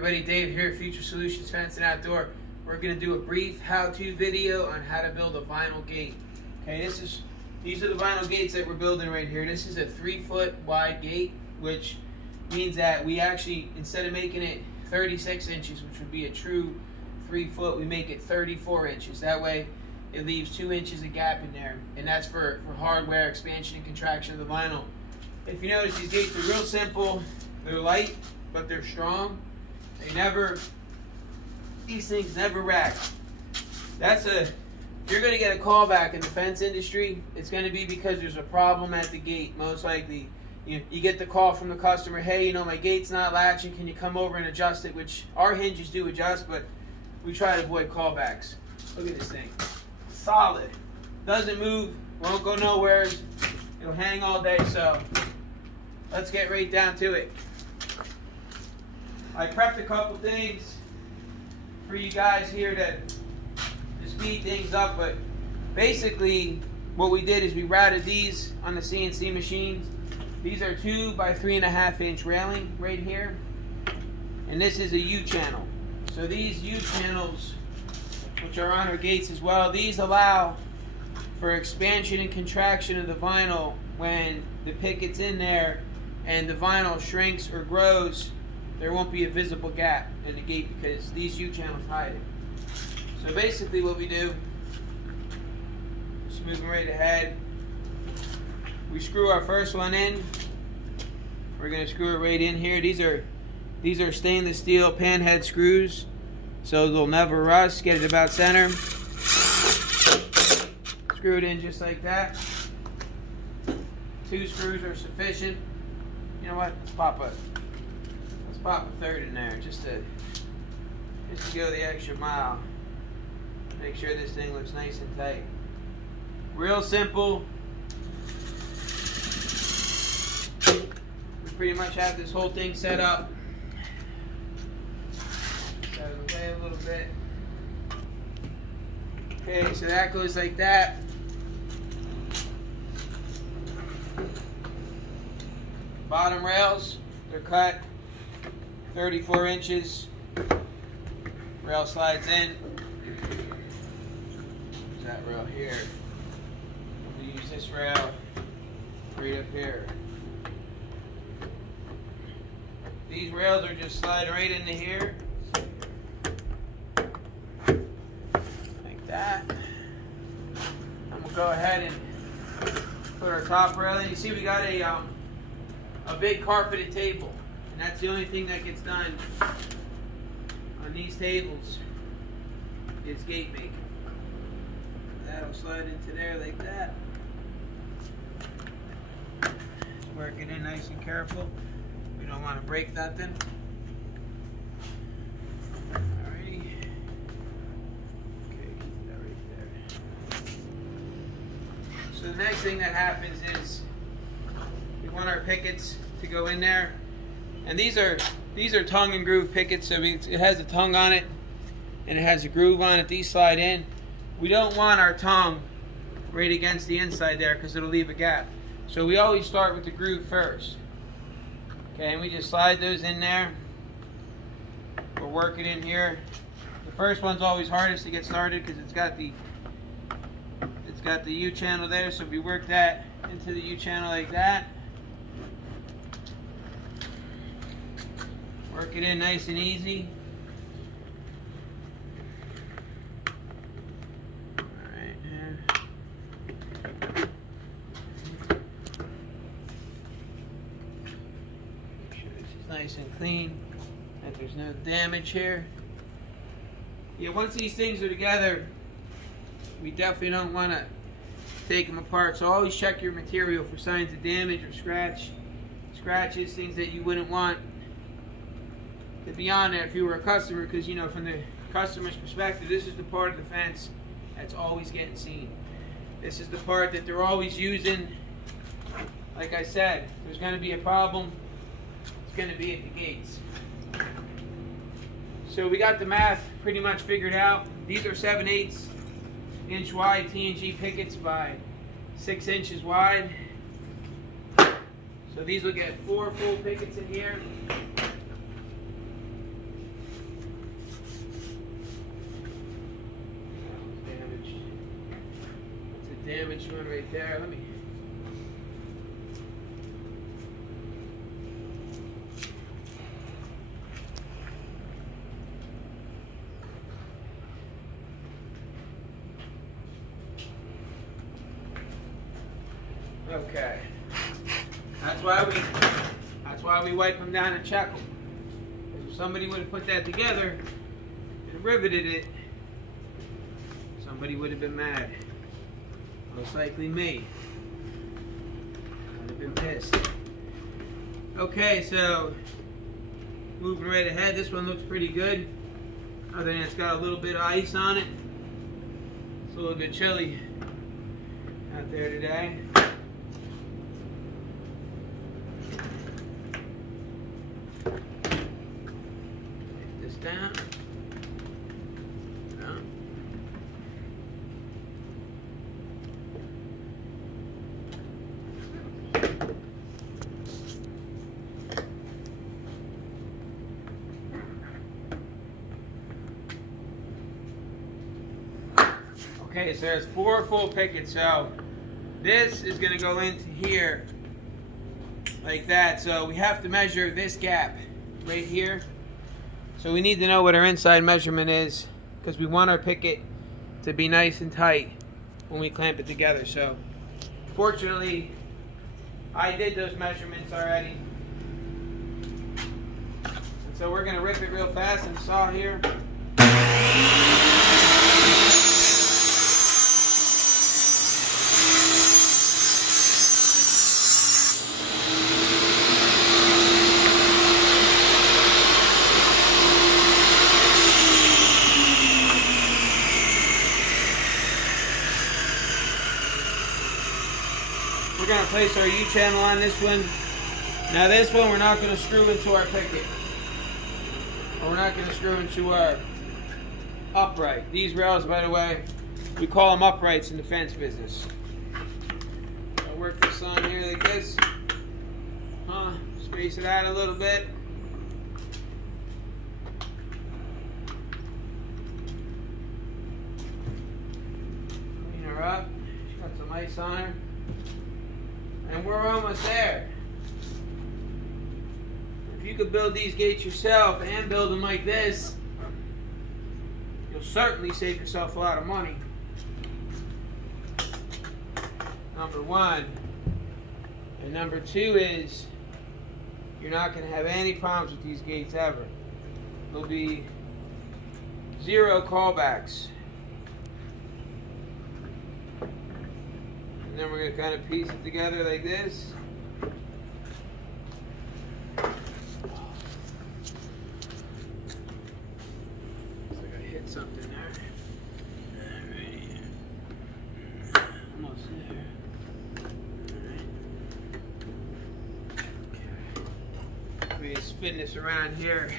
Everybody, Dave here at Future Solutions Fence and Outdoor. We're going to do a brief how-to video on how to build a vinyl gate. Okay, these are the vinyl gates that we're building right here. This is a 3-foot wide gate, which means that we actually, instead of making it 36 inches, which would be a true 3-foot, we make it 34 inches. That way, it leaves 2 inches of gap in there, and that's for hardware expansion and contraction of the vinyl. If you notice, these gates are real simple. They're light, but they're strong. These things never rack. If you're going to get a call back in the fence industry, it's going to be because there's a problem at the gate, most likely. You get the call from the customer, hey, my gate's not latching, can you come over and adjust it? Which our hinges do adjust, but we try to avoid callbacks. Look at this thing. Solid. Doesn't move, won't go nowhere. It'll hang all day, so let's get right down to it. I prepped a couple things for you guys here to speed things up, but basically what we did is we routed these on the CNC machines. These are 2 by 3.5 inch railing right here, and this is a U-channel. So these U-channels, which are on our gates as well, these allow for expansion and contraction of the vinyl when the picket's in there and the vinyl shrinks or grows. There won't be a visible gap in the gate because these U-channels hide it. So basically what we do, just moving right ahead, we screw our first one in. We're going to screw it right in here. These are stainless steel pan head screws, so they'll never rust. Get it about center. Screw it in just like that. 2 screws are sufficient. You know what? Let's pop a third in there just to go the extra mile. Make sure this thing looks nice and tight. Real simple. We pretty much have this whole thing set up. Just out of the way a little bit. Okay, so that goes like that. Bottom rails, they're cut 34 inches. Rail slides in. There's that rail here. We use this rail right up here. These rails are just slide right into here. Like that. I'm gonna go ahead and put our top rail in. You see we got a big carpeted table. And that's the only thing that gets done on these tables is gate making. That'll slide into there like that. Work it in nice and careful. We don't want to break nothing. Alrighty. Okay, keep that right there. So the next thing that happens is we want our pickets to go in there. And these are tongue and groove pickets, so it has a tongue on it and it has a groove on it. These slide in. We don't want our tongue right against the inside there because it'll leave a gap. So we always start with the groove first. Okay, and we just slide those in there. We'll work it in here. The first one's always hardest to get started because it's got the U-channel there, so we work that into the U-channel like that. Work it in nice and easy. Alright, make sure this is nice and clean, that there's no damage here. Yeah, once these things are together, we definitely don't want to take them apart. So always check your material for signs of damage or scratches, things that you wouldn't want to be on there if you were a customer, because from the customer's perspective, this is the part of the fence that's always getting seen. This is the part that they're always using. Like I said, there's going to be a problem. It's going to be at the gates. So we got the math pretty much figured out. These are 7/8 inch wide TNG pickets by 6 inches wide. So these will get 4 full pickets in here. damaged one right there. Let me. Okay. That's why we wipe them down and check them. If somebody would have put that together and riveted it, somebody would have been mad. Most likely me. I'd have been pissed. Okay, so moving right ahead, this one looks pretty good. Other than it's got a little bit of ice on it. It's a little bit chilly out there today. Get this down. No. Okay, so there's 4 full pickets, so this is going to go into here like that. So we have to measure this gap right here. So we need to know what our inside measurement is because we want our picket to be nice and tight when we clamp it together. So fortunately, I did those measurements already. And so we're going to rip it real fast in the saw here. We're going to place our U-channel on this one. Now this one we're not going to screw into our picket. Or we're not going to screw into our upright. These rails, by the way, we call them uprights in the fence business. I'll work this on here like this. Space it out a little bit. Clean her up. She's got some ice on her. And we're almost there. If you could build these gates yourself and build them like this, you'll certainly save yourself a lot of money. Number one. And number two is you're not going to have any problems with these gates ever. There'll be 0 callbacks. And then we're going to kind of piece it together like this. Looks like I hit something there. Alright. Almost there. Alright. Let me spin this around here.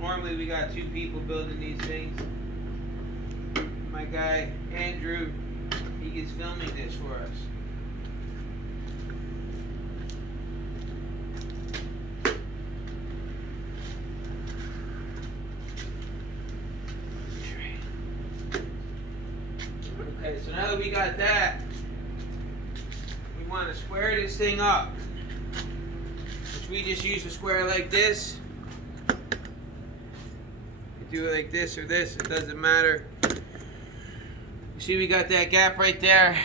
Normally we got 2 people building these things. My guy, Andrew, he gets filming this for us. Okay, so now that we got that, we want to square this thing up. Which we just use a square like this. Do it like this or this, it doesn't matter. You see we got that gap right there.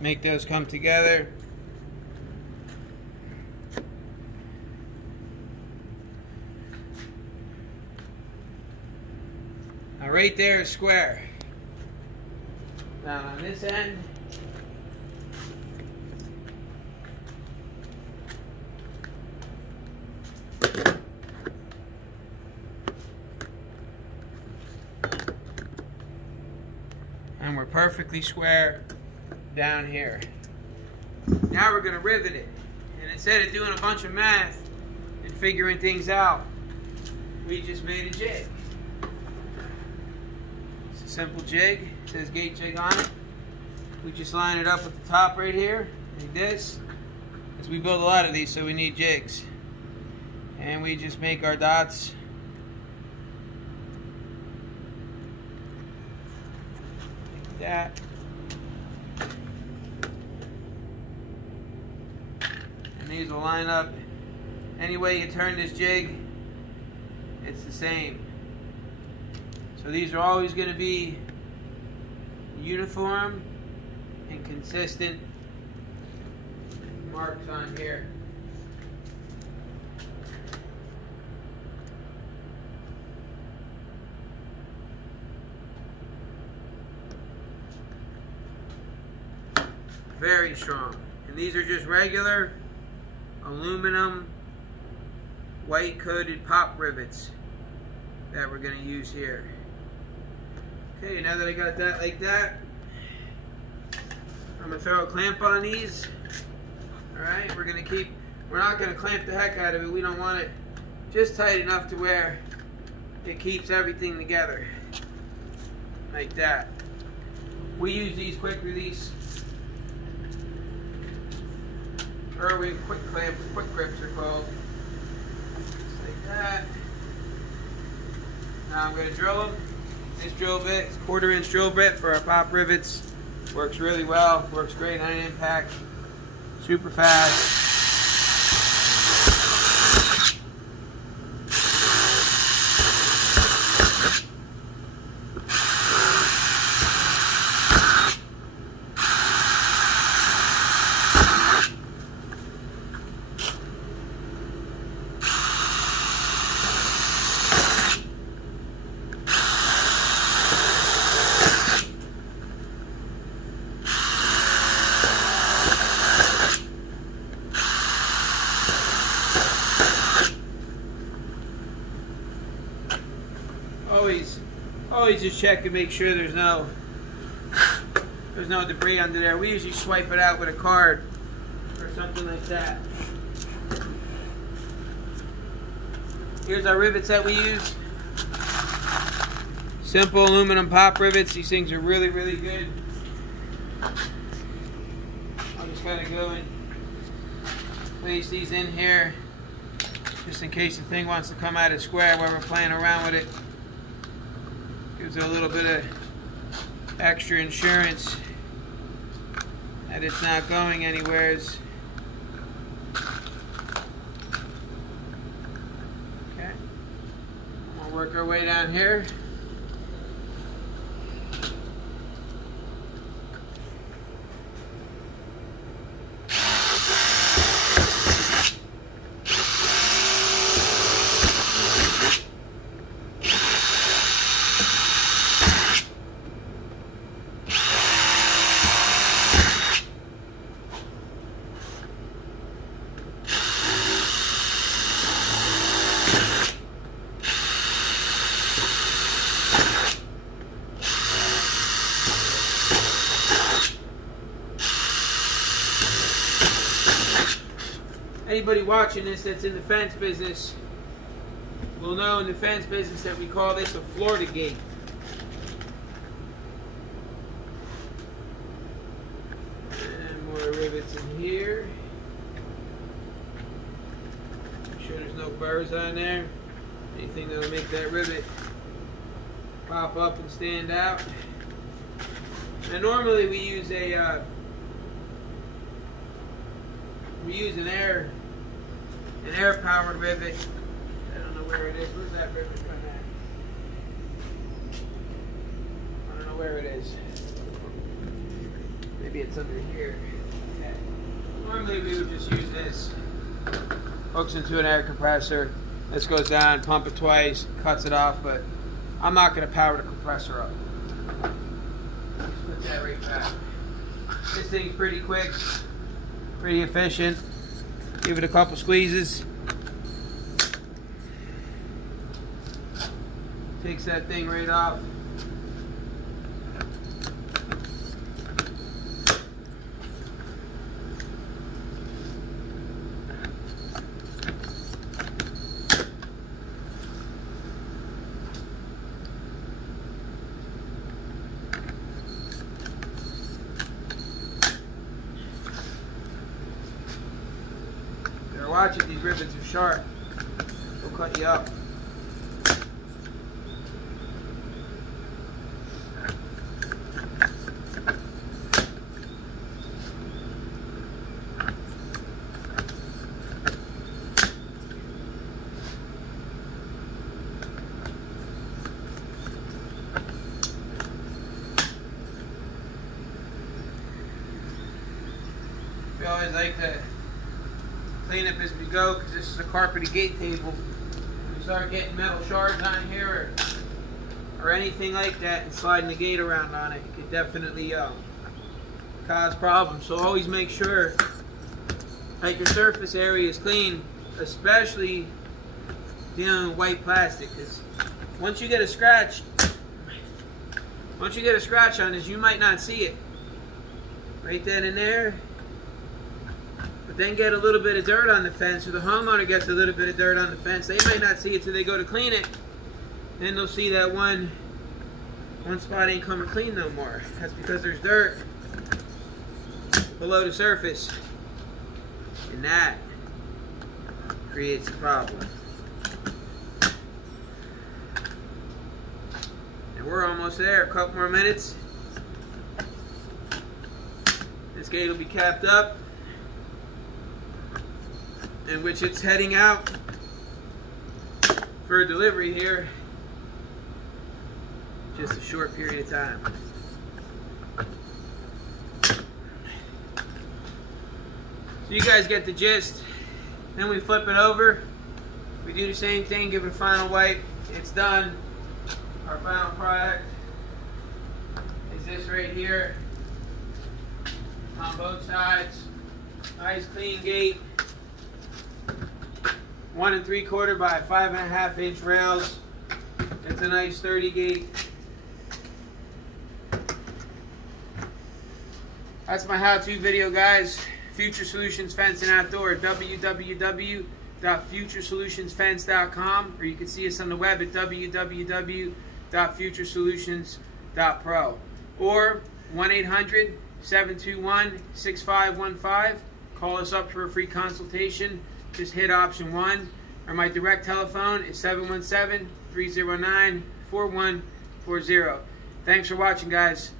Make those come together. Now right there is square. Now on this end, and we're perfectly square down here. Now we're going to rivet it. And instead of doing a bunch of math and figuring things out, we just made a jig. Simple jig. It says gate jig on it. We just line it up with the top right here, like this. Because we build a lot of these, so we need jigs. And we just make our dots. Like that. And these will line up. Any way you turn this jig, it's the same. So these are always going to be uniform and consistent marks on here. Very strong. And these are just regular aluminum white coated pop rivets that we're going to use here. Okay, now that I got that like that, I'm going to throw a clamp on these. Alright, we're not going to clamp the heck out of it. We don't want it just tight enough to where it keeps everything together. Like that. We use these quick release Irwin quick grips are called. Just like that. Now I'm going to drill them. This drill bit, it's a 1/4 inch drill bit for our pop rivets. Works really well. Works great on impact. Super fast. Always just check and make sure there's no debris under there. We usually swipe it out with a card or something like that. Here's our rivets that we use. Simple aluminum pop rivets. These things are really, really good. I'll just kind of go and place these in here just in case the thing wants to come out of square while we're playing around with it. Gives it a little bit of extra insurance that it's not going anywheres. Okay, we'll work our way down here. Anybody watching this that's in the fence business will know in the fence business that we call this a Florida gate. And more rivets in here. Make sure there's no burrs on there. Anything that will make that rivet pop up and stand out. And normally we use an air-powered rivet. I don't know where it is. Where's that rivet from at? I don't know where it is. Maybe it's under here. Okay. Normally we would just use this. Hooks into an air compressor. This goes down, pump it twice, cuts it off, but I'm not going to power the compressor up. Just put that right back. This thing's pretty quick, pretty efficient. Give it a couple squeezes. Takes that thing right off. Better watch it, these rivets are sharp. They'll cut you up. We always like to clean up as we go because this is a carpeted gate table. When we start getting metal shards on here or anything like that and sliding the gate around on it, it could definitely cause problems. So always make sure that your surface area is clean, especially dealing with white plastic, because once you get a scratch on this, you might not see it right then and there. Then get a little bit of dirt on the fence, or the homeowner gets a little bit of dirt on the fence. They might not see it till they go to clean it. Then they'll see that one spot ain't coming clean no more. That's because there's dirt below the surface, and that creates a problem. And we're almost there. A couple more minutes. This gate will be capped up, in which it's heading out for delivery here. Just a short period of time. So you guys get the gist. Then we flip it over. We do the same thing, give it a final wipe. It's done. Our final product is this right here. On both sides. Nice clean gate. 1 3/4 by 5.5 inch rails. It's a nice sturdy gate. That's my how-to video, guys. Future Solutions Fence and Outdoor. www.futuresolutionsfence.com, or you can see us on the web at www.futuresolutions.pro, or 1-800-721-6515. Call us up for a free consultation. Just hit option 1, or my direct telephone is 717-309-4140. Thanks for watching, guys.